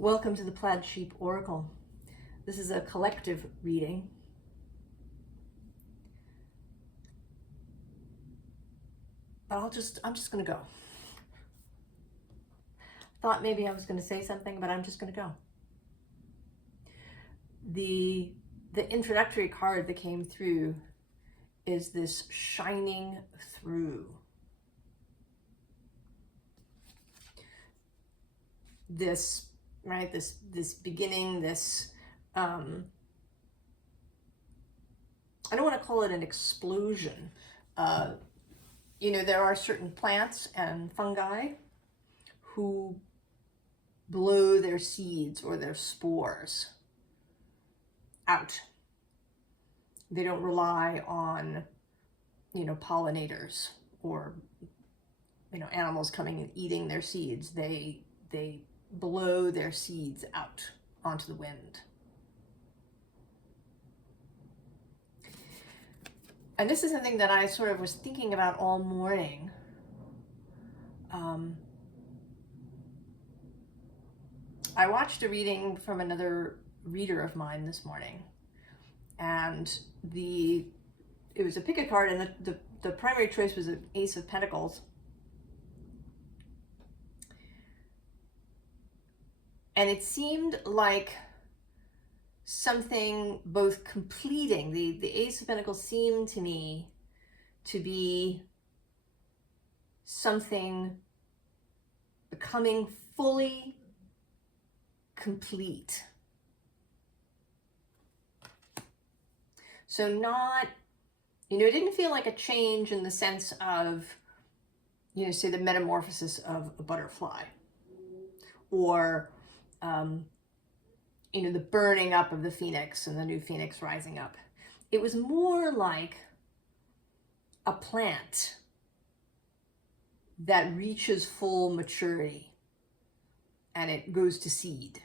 Welcome to the Plaid Sheep Oracle. This is a collective reading. But I'm just gonna go. Thought maybe I was gonna say something, but I'm just gonna go. The introductory card that came through is this shining through. This, right, this beginning, this, I don't want to call it an explosion. There are certain plants and fungi who blow their seeds or their spores out. They don't rely on, pollinators or, animals coming and eating their seeds. They blow their seeds out onto the wind. And this is something that I sort of was thinking about all morning. I watched a reading from another reader of mine this morning, and it was a pick a card, and the primary choice was an Ace of Pentacles. And it seemed like something both completing, the Ace of Pentacles seemed to me to be something becoming fully complete. So not, it didn't feel like a change in the sense of, say the metamorphosis of a butterfly, or the burning up of the phoenix and the new phoenix rising up. It was more like a plant that reaches full maturity and it goes to seed.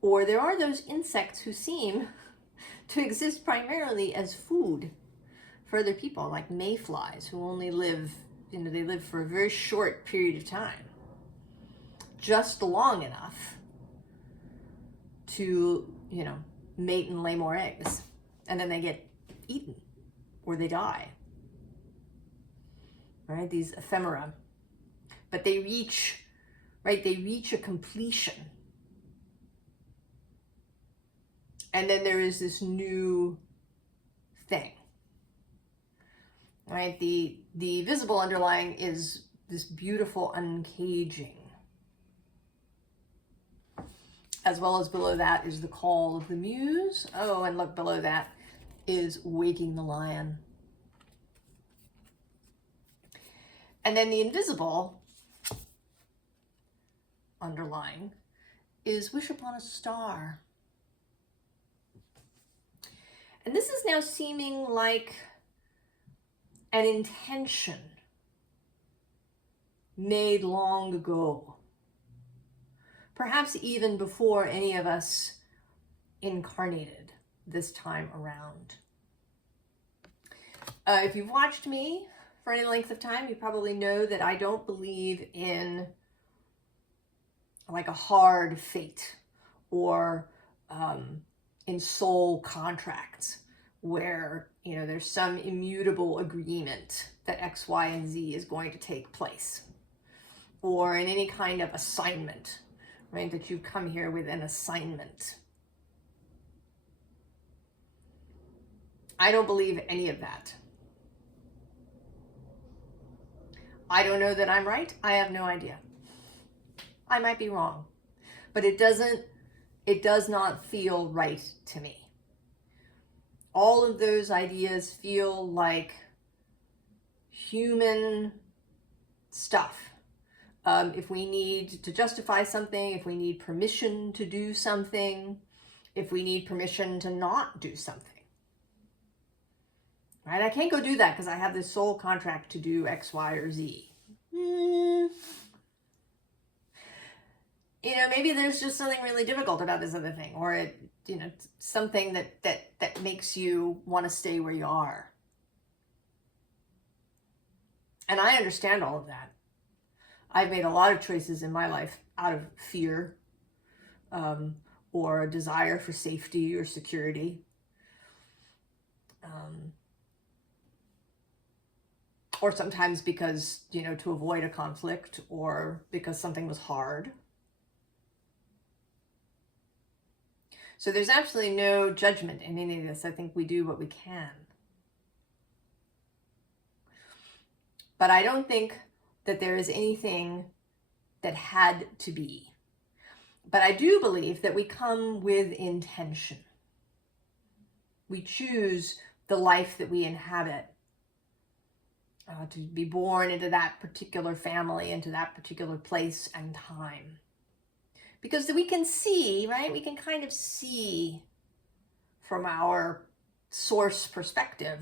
Or there are those insects who seem to exist primarily as food for other people, like mayflies, who only live, they live for a very short period of time, just long enough to, mate and lay more eggs, and then they get eaten or they die, right? These ephemera, but they reach a completion. And then there is this new thing, right? The visible underlying is this beautiful uncaging. As well as below that is the call of the muse. Oh, and look, below that is waking the lion. And then the invisible underlying is wish upon a star. And this is now seeming like an intention made long ago, perhaps even before any of us incarnated this time around. If you've watched me for any length of time, you probably know that I don't believe in like a hard fate or in soul contracts where, there's some immutable agreement that X, Y, and Z is going to take place, or in any kind of assignment, right? That you come here with an assignment. I don't believe any of that. I don't know that I'm right. I have no idea. I might be wrong, but it does not feel right to me. All of those ideas feel like human stuff. If we need to justify something, if we need permission to do something, if we need permission to not do something, right? I can't go do that because I have this soul contract to do X, Y, or Z. Maybe there's just something really difficult about this other thing, or something that makes you want to stay where you are. And I understand all of that. I've made a lot of choices in my life out of fear, or a desire for safety or security. Or sometimes because, to avoid a conflict, or because something was hard. So there's absolutely no judgment in any of this. I think we do what we can. But I don't think that there is anything that had to be. But I do believe that we come with intention. We choose the life that we inhabit, to be born into that particular family, into that particular place and time. Because we can see, right? We can kind of see from our source perspective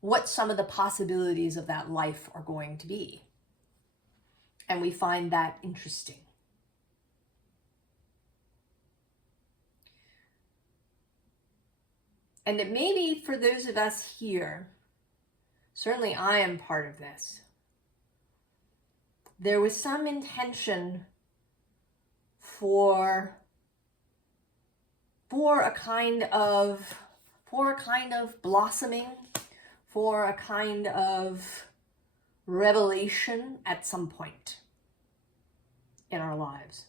what some of the possibilities of that life are going to be. And we find that interesting. And that maybe for those of us here, certainly I am part of this, there was some intention for a kind of blossoming, for a kind of revelation at some point in our lives.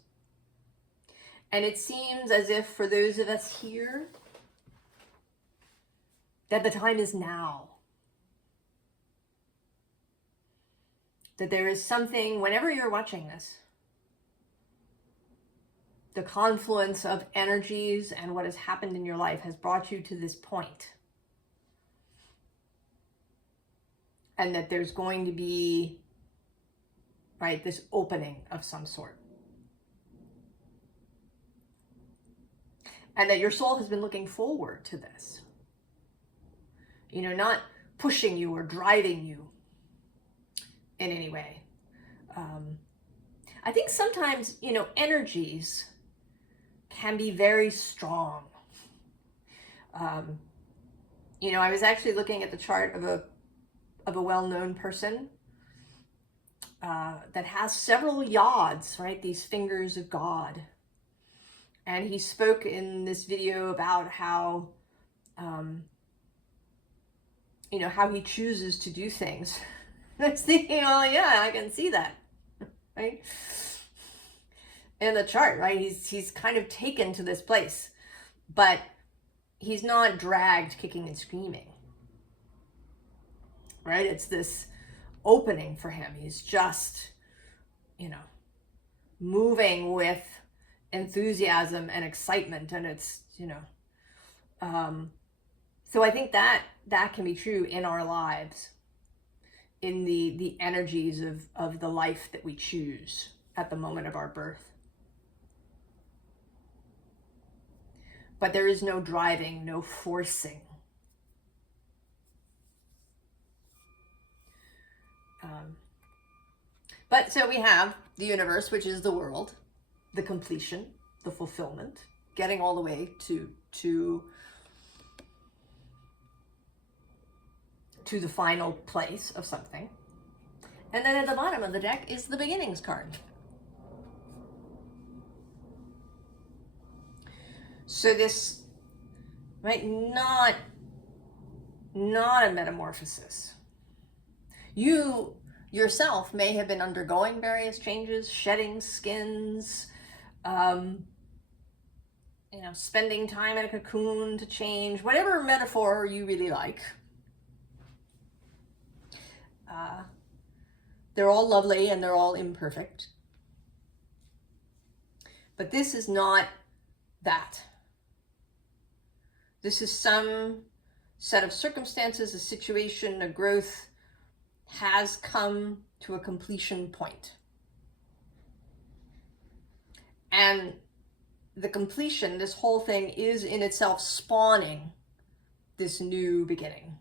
And it seems as if for those of us here, that the time is now. That there is something, whenever you're watching this, the confluence of energies and what has happened in your life has brought you to this point. And that there's going to be, right, this opening of some sort. And that your soul has been looking forward to this. Not pushing you or driving you in any way. I think sometimes, energies can be very strong. I was actually looking at the chart of a well-known person that has several yods, right? These fingers of God. And he spoke in this video about how, how he chooses to do things. I was thinking, oh yeah, I can see that, right? In the chart, right? He's kind of taken to this place, but he's not dragged kicking and screaming, right? It's this opening for him. He's just, moving with enthusiasm and excitement, and it's, so I think that can be true in our lives, in the energies of the life that we choose at the moment of our birth. But there is no driving, no forcing. But so we have the universe, which is the world, the completion, the fulfillment, getting all the way to the final place of something. And then at the bottom of the deck is the beginnings card. So this, right, not a metamorphosis. You yourself may have been undergoing various changes, shedding skins, spending time in a cocoon to change, whatever metaphor you really like. They're all lovely and they're all imperfect. But this is not that. This is some set of circumstances, a situation, a growth has come to a completion point. And the completion, this whole thing, is in itself spawning this new beginning.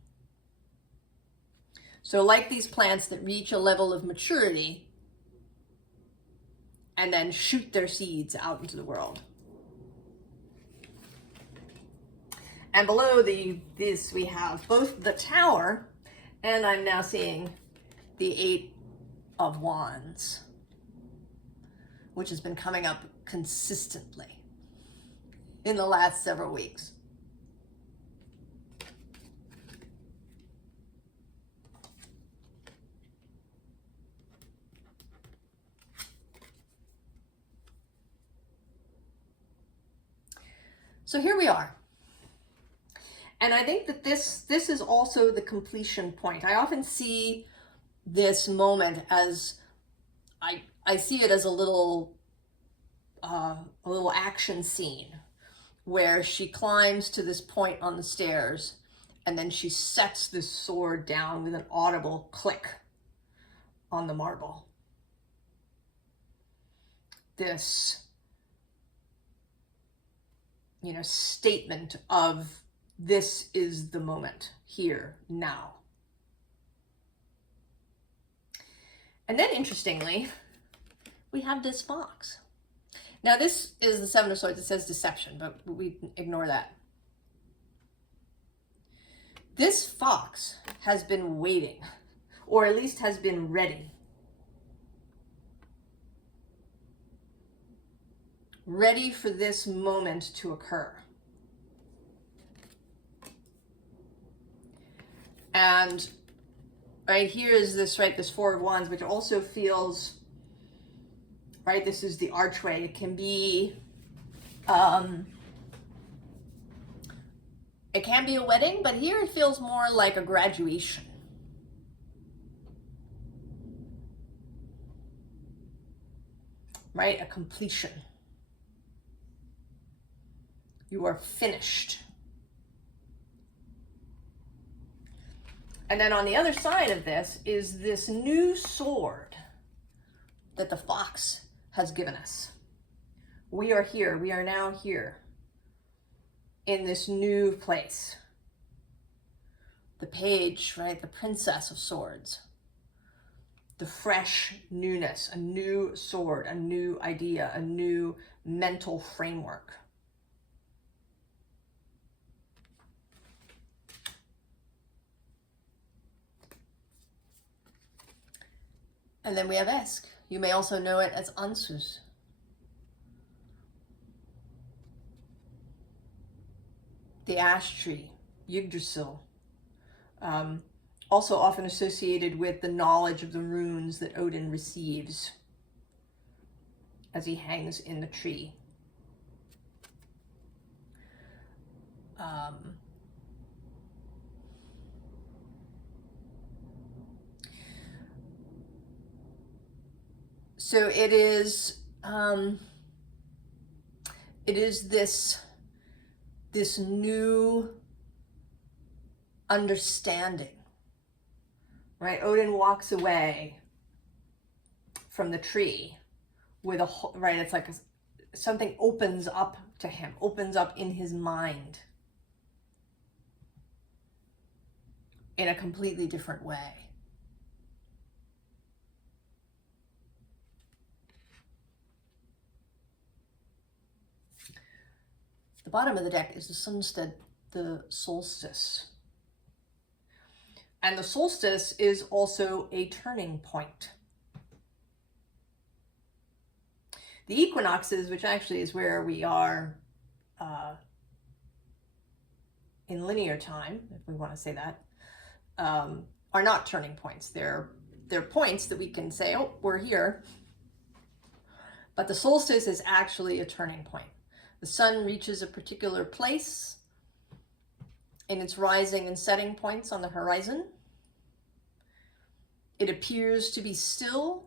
So like these plants that reach a level of maturity and then shoot their seeds out into the world. And below this we have both the tower, and I'm now seeing the Eight of Wands, which has been coming up consistently in the last several weeks. So here we are. And I think that this is also the completion point. I often see this moment as, I see it as a little action scene where she climbs to this point on the stairs and then she sets this sword down with an audible click on the marble. This, statement of this is the moment, here, now. And then interestingly, we have this fox. Now this is the Seven of Swords. It says deception, but we ignore that. This fox has been waiting, or at least has been ready. Ready for this moment to occur. And right here is this, this Four of Wands, which also feels, this is the archway. It can be, it can be a wedding, but here it feels more like a graduation. A completion. You are finished. And then on the other side of this is this new sword that the fox has given us. We are here. We are now here in this new place. The page, the Princess of Swords. The fresh newness, a new sword, a new idea, a new mental framework. And then we have Esk. You may also know it as Ansus. The ash tree, Yggdrasil. Also often associated with the knowledge of the runes that Odin receives as he hangs in the tree. So it is this new understanding, Odin walks away from the tree with it's like something opens up to him, opens up in his mind in a completely different way. The bottom of the deck is the sunstead, the solstice. And the solstice is also a turning point. The equinoxes, which actually is where we are in linear time, if we want to say that, are not turning points. They're points that we can say, oh, we're here. But the solstice is actually a turning point. The sun reaches a particular place in its rising and setting points on the horizon. It appears to be still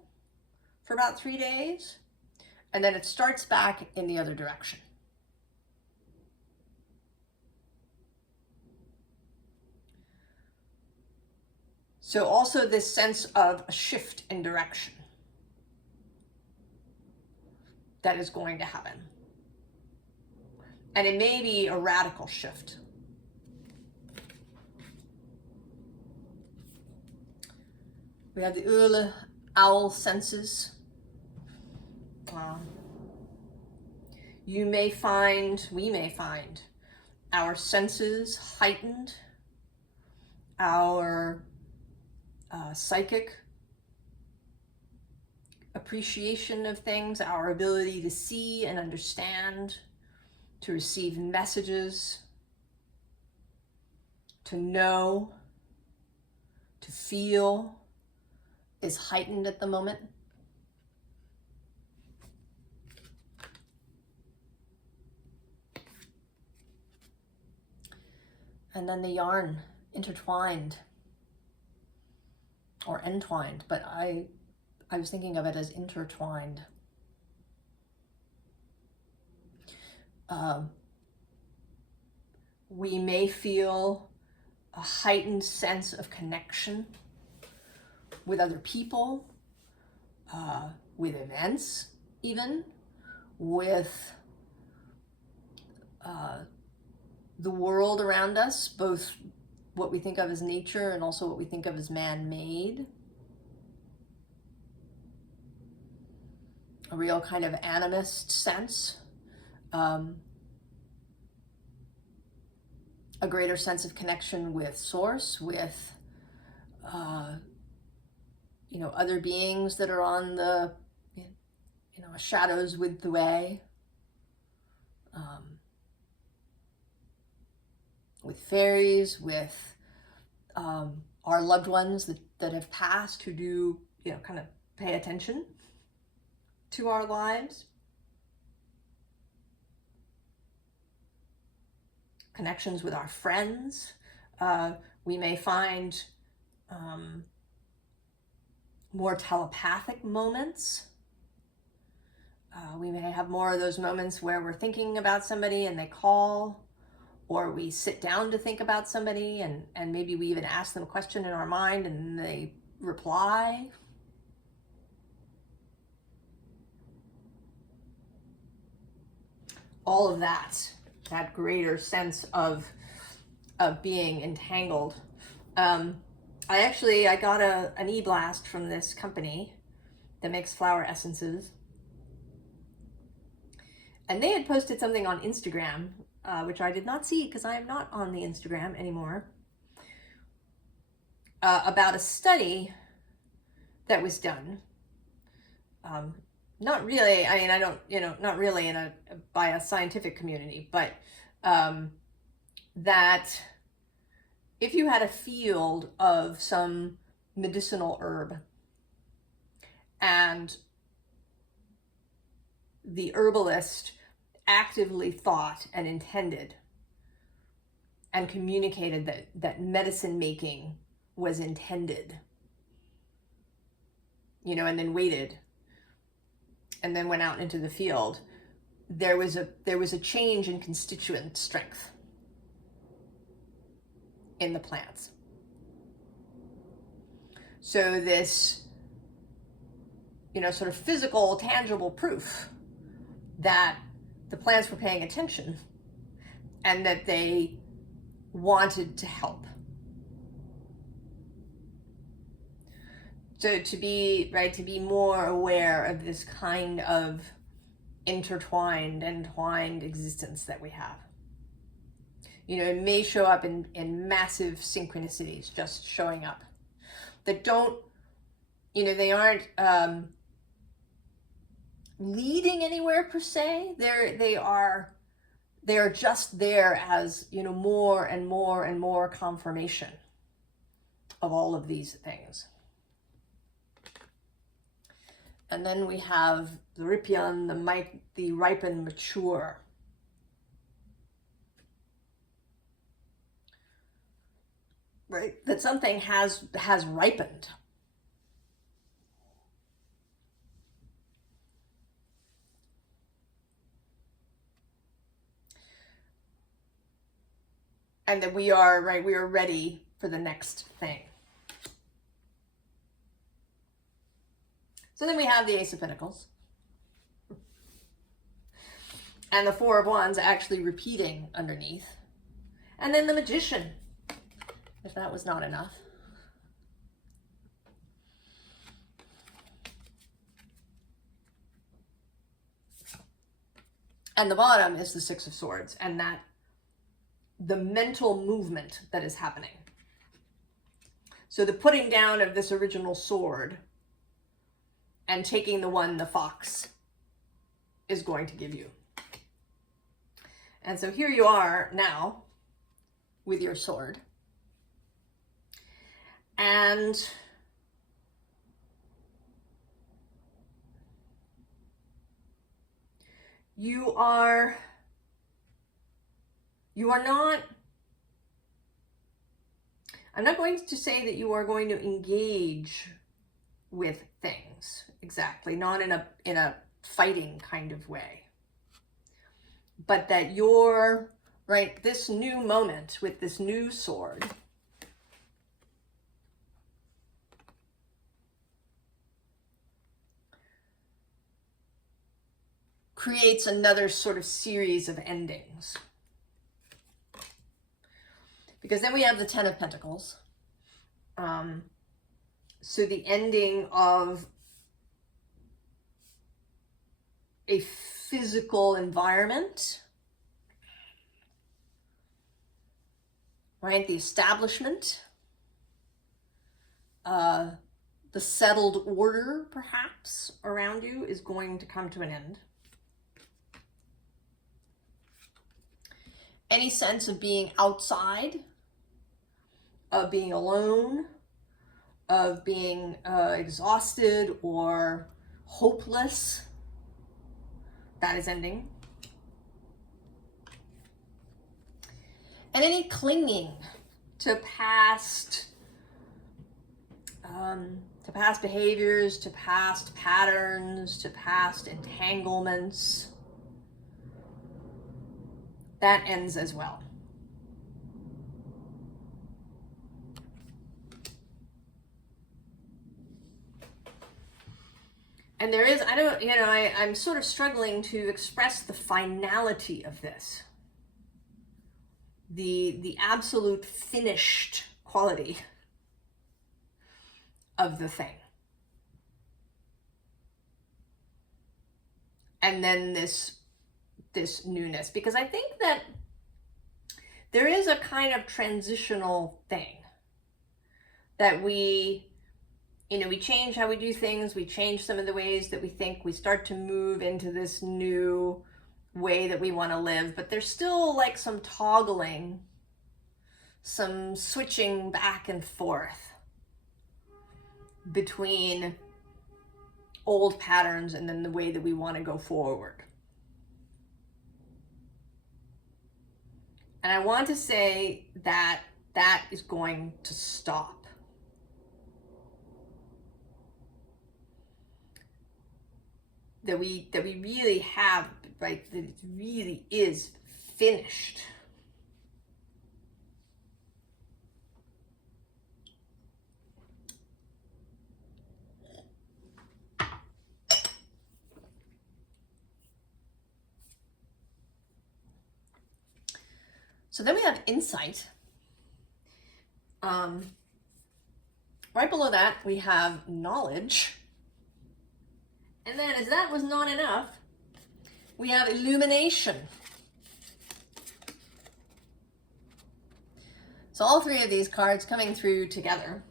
for about 3 days, and then it starts back in the other direction. So also this sense of a shift in direction that is going to happen. And it may be a radical shift. We have the Ule owl senses. We may find our senses heightened, our psychic appreciation of things, our ability to see and understand, to receive messages, to know, to feel, is heightened at the moment. And then the yarn, intertwined or entwined, but I was thinking of it as intertwined. We may feel a heightened sense of connection with other people, with events, even with the world around us, both what we think of as nature and also what we think of as man-made. A real kind of animist sense. A greater sense of connection with source, with other beings that are on the shadows with the way, with fairies, with our loved ones that have passed, who do kind of pay attention to our lives. Connections with our friends. We may find more telepathic moments. We may have more of those moments where we're thinking about somebody and they call, or we sit down to think about somebody and maybe we even ask them a question in our mind and they reply. All of that greater sense of being entangled. I got an e-blast from this company that makes flower essences, and they had posted something on Instagram, which I did not see because I am not on the Instagram anymore, about a study that was done. Not really, I mean, I don't, not really by a scientific community, but that if you had a field of some medicinal herb and the herbalist actively thought and intended and communicated that medicine making was intended, and then waited and then went out into the field, there was a change in constituent strength in the plants. So this, sort of physical, tangible proof that the plants were paying attention and that they wanted to help. So to be more aware of this kind of entwined existence that we have. It may show up in massive synchronicities, just showing up, that don't, they aren't leading anywhere per se. They are just there as, more and more and more confirmation of all of these things. And then we have the Ripian, the ripen, mature. Right? That something has ripened. And that we are ready for the next thing. So then we have the Ace of Pentacles. And the Four of Wands actually repeating underneath. And then the Magician, if that was not enough. And the bottom is the Six of Swords, and that the mental movement that is happening. So the putting down of this original sword and taking the one the fox is going to give you. And so here you are now with your sword. And you are not, I'm not going to say that you are going to engage with things exactly, not in a fighting kind of way, but that you're, right, this new moment with this new sword creates another sort of series of endings. Because then we have the Ten of Pentacles. So the ending of a physical environment, right? The establishment, the settled order, perhaps, around you is going to come to an end. Any sense of being outside, of being alone, of being exhausted or hopeless, that is ending. And any clinging to past behaviors, to past patterns, to past entanglements, that ends as well. And there is, I'm sort of struggling to express the finality of this. The absolute finished quality of the thing. And then this newness, because I think that there is a kind of transitional thing that we change how we do things, we change some of the ways that we think, we start to move into this new way that we want to live, but there's still like some toggling, some switching back and forth between old patterns and then the way that we want to go forward. And I want to say that that is going to stop. That we really have, right, that it really is finished. So then we have insight. Right below that, we have knowledge. And then, as that was not enough, we have illumination. So all three of these cards coming through together.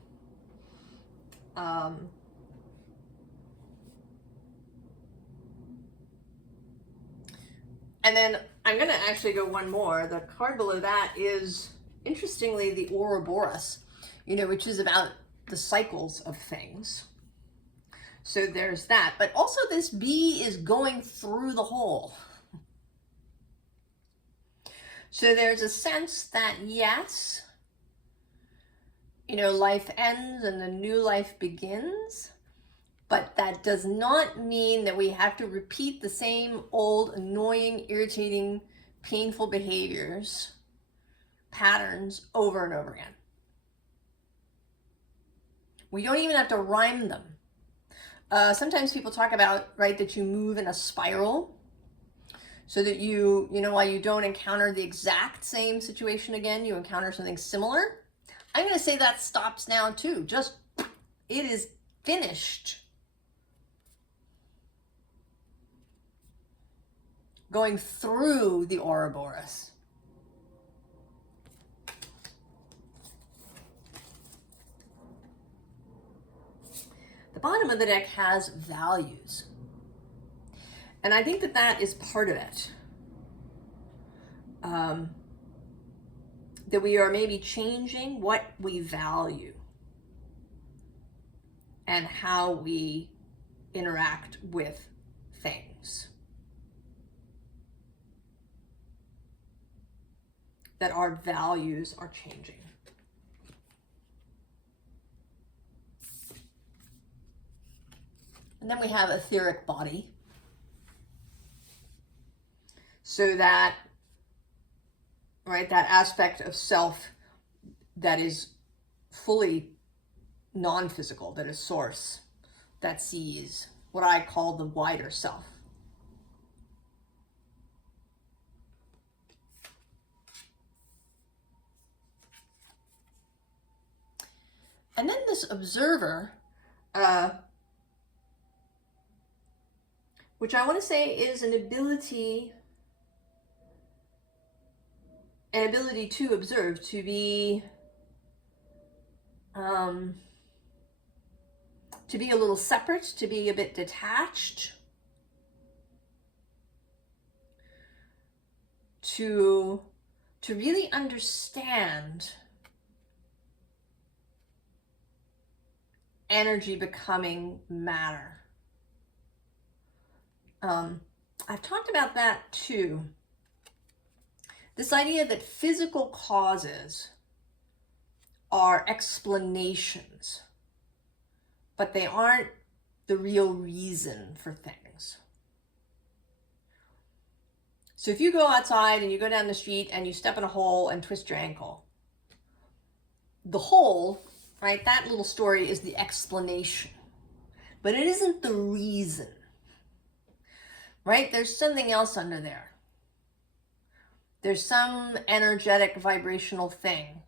And then I'm going to actually go one more. The card below that is, interestingly, the Ouroboros, which is about the cycles of things. So there's that. But also this bee is going through the hole. So there's a sense that, yes, life ends and a new life begins. But that does not mean that we have to repeat the same old, annoying, irritating, painful behaviors, patterns over and over again. We don't even have to rhyme them. Sometimes people talk about, right, that you move in a spiral so that while you don't encounter the exact same situation again, you encounter something similar. I'm going to say that stops now too. Just, it is finished. Going through the Ouroboros. The bottom of the deck has values. And I think that that is part of it. That we are maybe changing what we value and how we interact with things. That our values are changing. And then we have etheric body. So that, right, that aspect of self that is fully non-physical, that is source, that sees what I call the wider self. And then this observer, which I want to say is an ability to observe, to be a little separate, to be a bit detached, to really understand energy becoming matter. I've talked about that too. This idea that physical causes are explanations, but they aren't the real reason for things. So if you go outside and you go down the street and you step in a hole and twist your ankle, the hole, right, that little story is the explanation, but it isn't the reason, right? There's something else under there. There's some energetic vibrational thing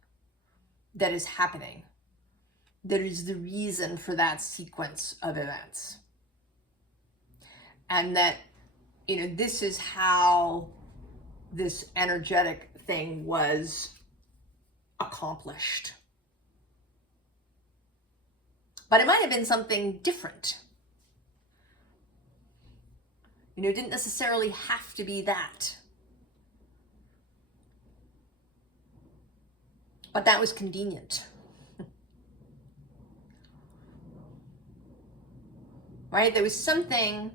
that is happening that is the reason for that sequence of events. And that, you know, this is how this energetic thing was accomplished. But it might have been something different. You know, it didn't necessarily have to be that. But that was convenient. Right? There was something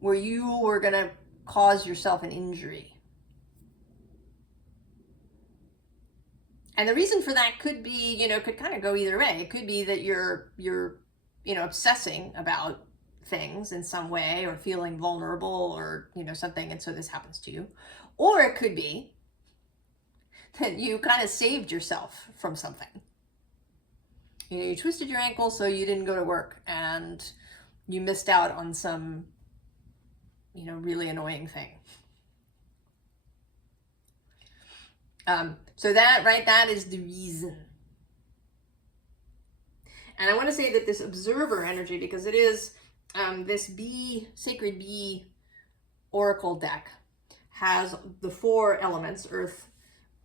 where you were going to cause yourself an injury. And the reason for that could be, you know, could kind of go either way. It could be that you're, you know, obsessing about things in some way, or feeling vulnerable, or, you know, something, and so this happens to you. Or it could be that you kind of saved yourself from something. You know, you twisted your ankle so you didn't go to work, and you missed out on some, you know, really annoying thing. So that, right, that is the reason. And I want to say that this observer energy, because it is this sacred bee oracle deck, has the 4 elements: earth,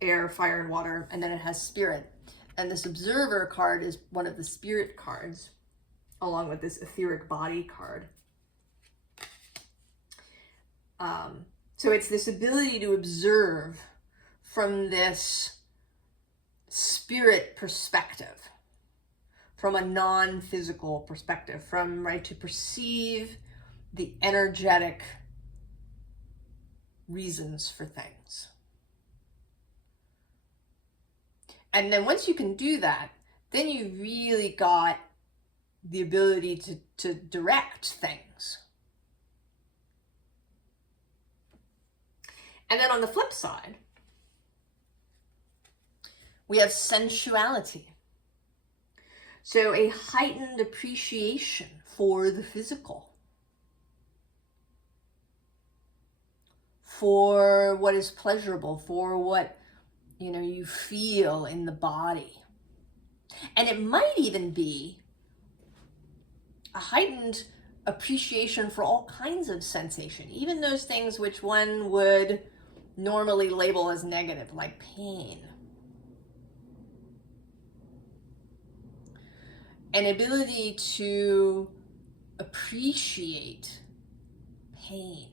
air, fire, and water, and then it has spirit. And this observer card is one of the spirit cards, along with this etheric body card. So it's this ability to observe from this spirit perspective, from a non-physical perspective, from, right, to perceive the energetic reasons for things. And then once you can do that, then you really got the ability to direct things. And then on the flip side, we have sensuality. So a heightened appreciation for the physical, for what is pleasurable, for what, you know, you feel in the body. And it might even be a heightened appreciation for all kinds of sensation, even those things which one would normally label as negative, like pain. An ability to appreciate pain.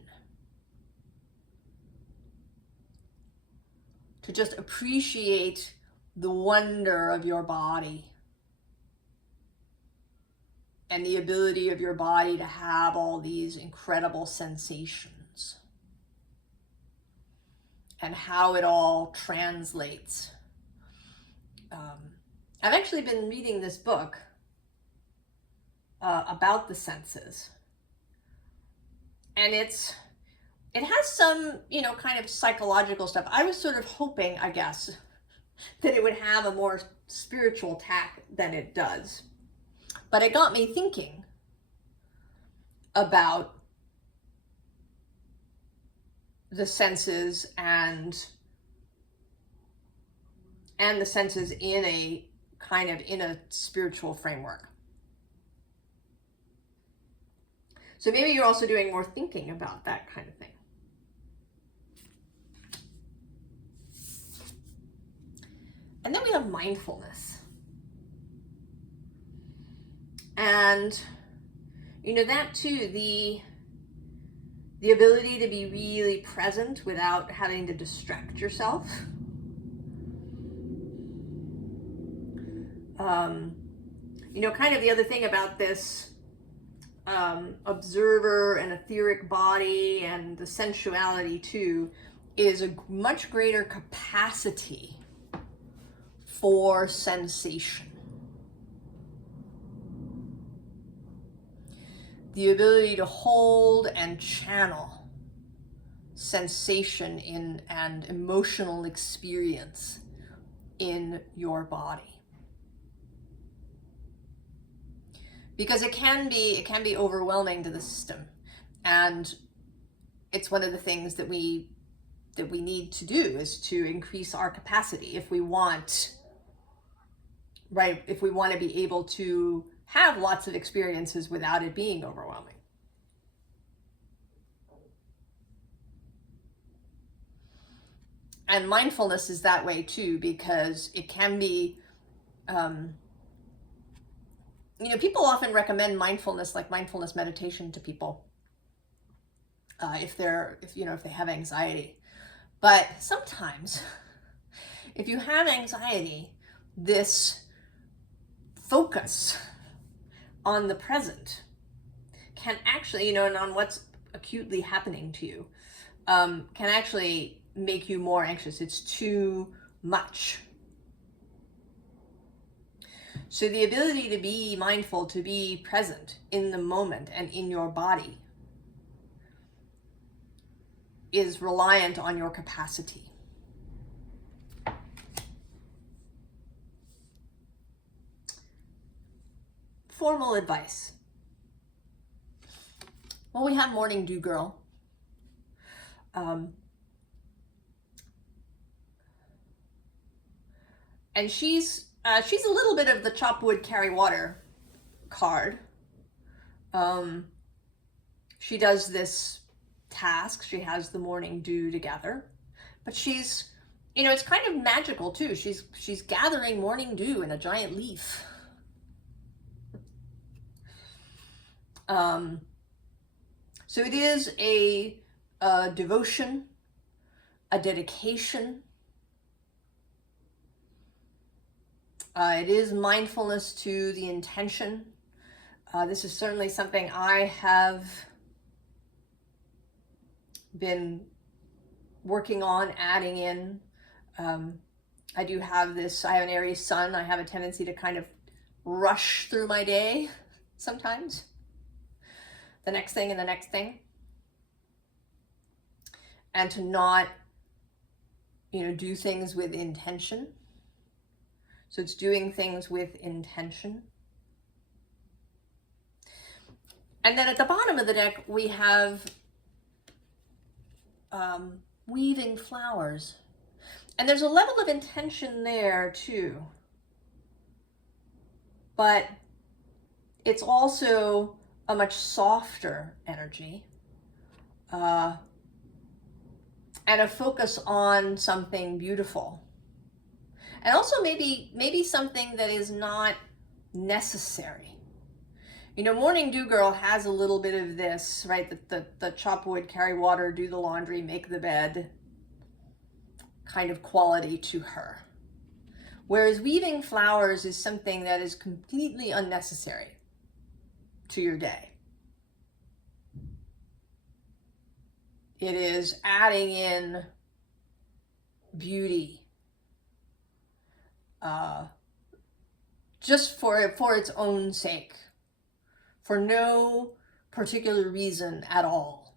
To just appreciate the wonder of your body and the ability of your body to have all these incredible sensations and how it all translates. I've actually been reading this book about the senses, and it has some, kind of psychological stuff. I was sort of hoping, I guess, that it would have a more spiritual tack than it does. But it got me thinking about the senses and the senses in a spiritual framework. So maybe you're also doing more thinking about that kind of thing. And then we have mindfulness. And, that too, the ability to be really present without having to distract yourself. Kind of the other thing about this observer and etheric body and the sensuality too is a much greater capacity for sensation. The ability to hold and channel sensation and emotional experience in your body. Because it can be overwhelming to the system. And it's one of the things that we need to do is to increase our capacity if we want to be able to have lots of experiences without it being overwhelming. And mindfulness is that way too, because it can be, people often recommend mindfulness, like mindfulness meditation, to people if they have anxiety. But sometimes if you have anxiety, this focus on the present can actually, and on what's acutely happening to you, can actually make you more anxious. It's too much. So the ability to be mindful, to be present in the moment and in your body, is reliant on your capacity. Formal advice. Well, we have Morning Dew Girl. And she's a little bit of the chop wood, carry water card. She does this task. She has the morning dew together, but she's, it's kind of magical too. She's gathering morning dew in a giant leaf. So it is a devotion, a dedication. It is mindfulness to the intention. This is certainly something I have been working on adding in. I do have I have an Aries sun. I have a tendency to kind of rush through my day sometimes. The next thing and the next thing. And to not, do things with intention. So it's doing things with intention. And then at the bottom of the deck, we have weaving flowers. And there's a level of intention there too. But it's also a much softer energy. And a focus on something beautiful. And also maybe something that is not necessary. You know, Morning Dew Girl has a little bit of this, right? The chop wood, carry water, do the laundry, make the bed kind of quality to her. Whereas weaving flowers is something that is completely unnecessary to your day. It is adding in beauty, just for its own sake, for no particular reason at all.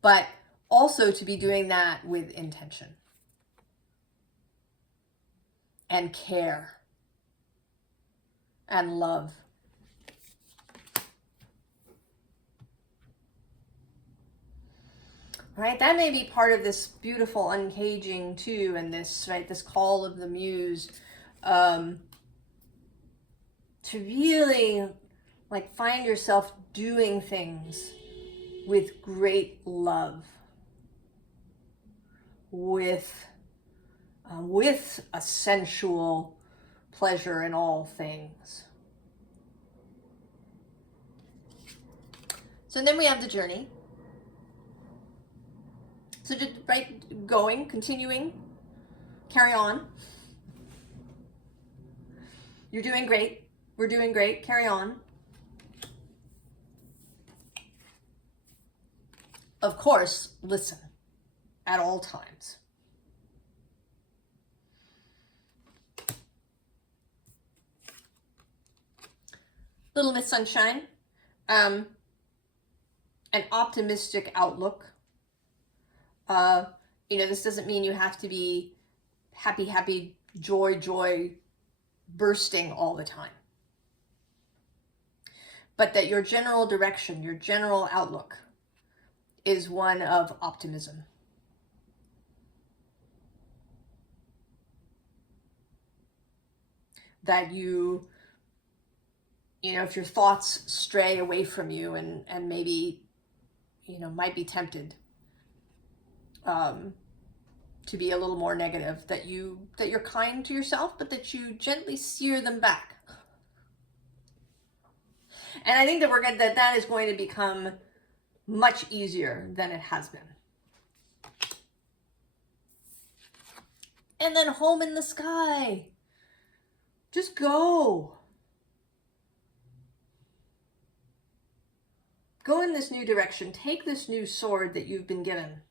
But also to be doing that with intention and care and love. Right, that may be part of this beautiful uncaging too, and this, right, this call of the muse, to really like find yourself doing things with great love, with a sensual pleasure in all things. So then we have the journey. So just, right, going, continuing, carry on. You're doing great. We're doing great. Carry on. Of course, listen at all times. Little Miss Sunshine, an optimistic outlook. You know, this doesn't mean you have to be happy, happy, joy, bursting all the time. But that your general direction, your general outlook is one of optimism. That you know, if your thoughts stray away from you and maybe, you know, might be tempted to be a little more negative, that you're kind to yourself, but that you gently steer them back. And I think that that is going to become much easier than it has been. And then home in the sky. Just go. Go in this new direction. Take this new sword that you've been given.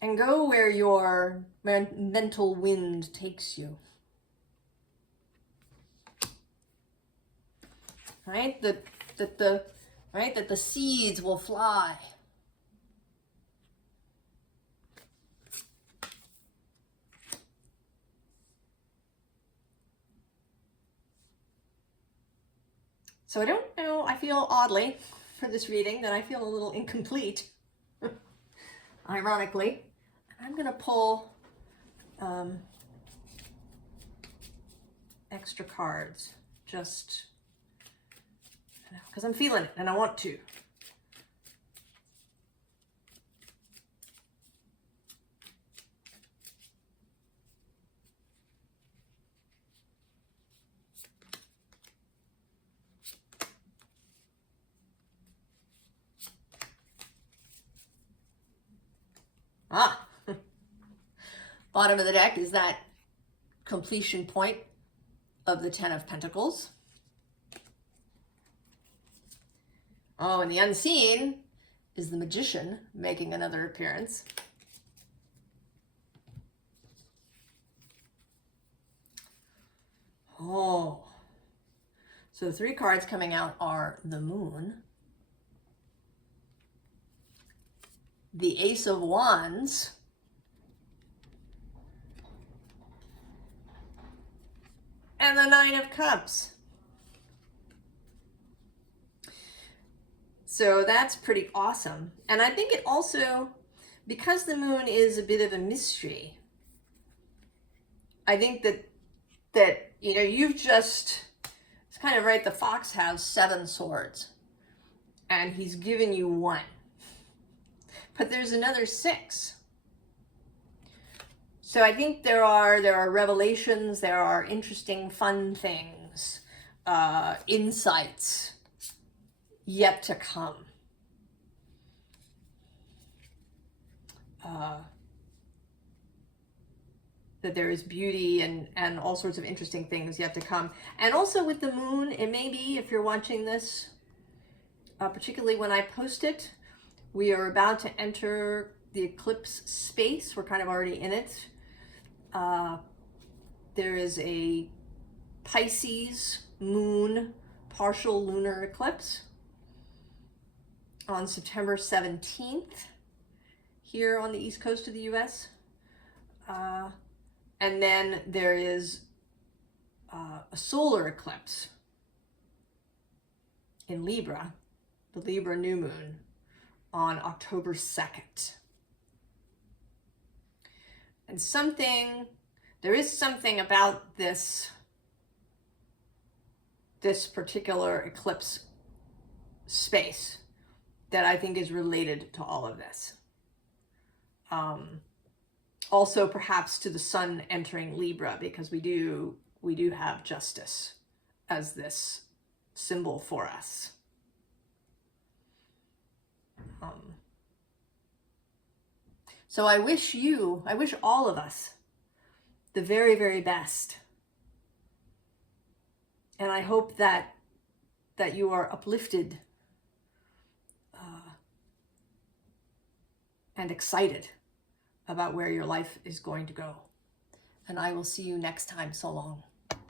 And go where your mental wind takes you. Right? That the seeds will fly. So I don't know, I feel oddly for this reading that I feel a little incomplete, ironically. I'm going to pull extra cards, just because I'm feeling it and I want to. Bottom of the deck is that completion point of the Ten of Pentacles. Oh, and the unseen is the Magician making another appearance. Oh, so the three cards coming out are the Moon, the Ace of Wands, and the Nine of Cups. So that's pretty awesome. And I think it also, because the Moon is a bit of a mystery, I think that you know, you've just, it's kind of right, the fox has 7 swords and he's given you 1. But there's another 6. So I think there are revelations, there are interesting, fun things, insights yet to come. That there is beauty and all sorts of interesting things yet to come. And also with the moon, it may be, if you're watching this, particularly when I post it, we are about to enter the eclipse space. We're kind of already in it. There is a Pisces moon partial lunar eclipse on September 17th here on the east coast of the US. And then there is a solar eclipse in Libra, the Libra new moon, on October 2nd. And there is something about this particular eclipse space that I think is related to all of this. Also perhaps to the sun entering Libra, because we do have justice as this symbol for us. So I wish all of us the very, very best. And I hope that you are uplifted and excited about where your life is going to go. And I will see you next time. So long.